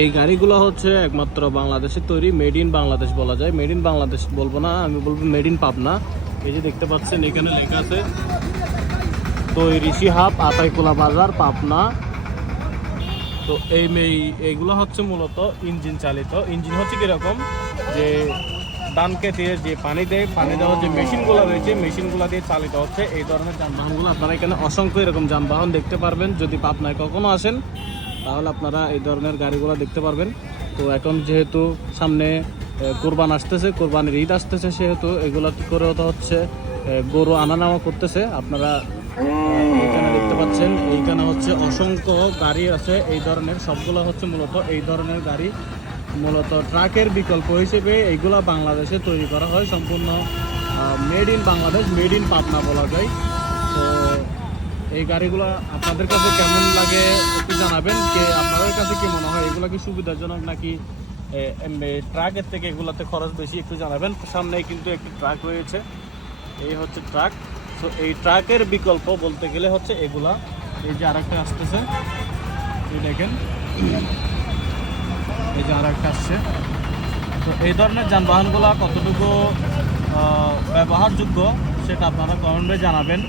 এই গাড়িগুলো হচ্ছে একমাত্র বাংলাদেশে তৈরি, মেড ইন বাংলাদেশ বলা যায়। মেড ইন বাংলাদেশ বলবো না, আমি বলবো মেড ইন পাবনা। এই যে দেখতে পাচ্ছেন এখানে লেখা আছে তৈরি সিহাব, আতাইকুলা বাজার, পাবনা। তো এইগুলো হচ্ছে মূলত ইঞ্জিন চালিত। ইঞ্জিন হচ্ছে কিরকম, যে ধান কেটে যে পানি দেয়, পানি দেওয়ার যে মেশিনগুলো রয়েছে, মেশিনগুলো দিয়ে চালিত হচ্ছে এই ধরনের যানবাহনগুলো। আপনারা এখানে অসংখ্য এরকম যানবাহন দেখতে পারবেন। যদি পাবনায় কখনো আসেন তাহলে আপনারা এই ধরনের গাড়িগুলো দেখতে পারবেন। তো এখন যেহেতু সামনে কোরবান আসতেছে, কোরবানির ঈদ আসতেছে, সেহেতু এগুলো কী করে হচ্ছে গরু আনা নেওয়া করতেছে। আপনারা এইখানে দেখতে পাচ্ছেন, এইখানে হচ্ছে অসংখ্য গাড়ি আছে এই ধরনের। সবগুলো হচ্ছে মূলত এই ধরনের গাড়ি, মূলত ট্রাকের বিকল্প হিসেবে এইগুলা বাংলাদেশে তৈরি করা হয়। সম্পূর্ণ made in Bangladesh, made in Pabna বলা যায়। তো এই গাড়িগুলো আপনাদের কাছে কেমন লাগে একটু জানাবেন। আপনাদের কাছে কি মনে হয়, এগুলো কি সুবিধাজনক নাকি ট্রাকের থেকে এগুলোতে খরচ বেশি, একটু জানাবেন। সামনেই কিন্তু একটি ট্রাক রয়েছে, এই হচ্ছে ট্রাক। তো এই ট্রাকের বিকল্প বলতে গেলে হচ্ছে এগুলা। এই যে আরেকটা আসতেছে, এই দেখেন, এই যে আরেকটা আসছে। তো এই ধরনের যানবাহনগুলো কতটুকু ব্যবহারযোগ্য সেটা আপনারা কমেন্টে জানাবেন।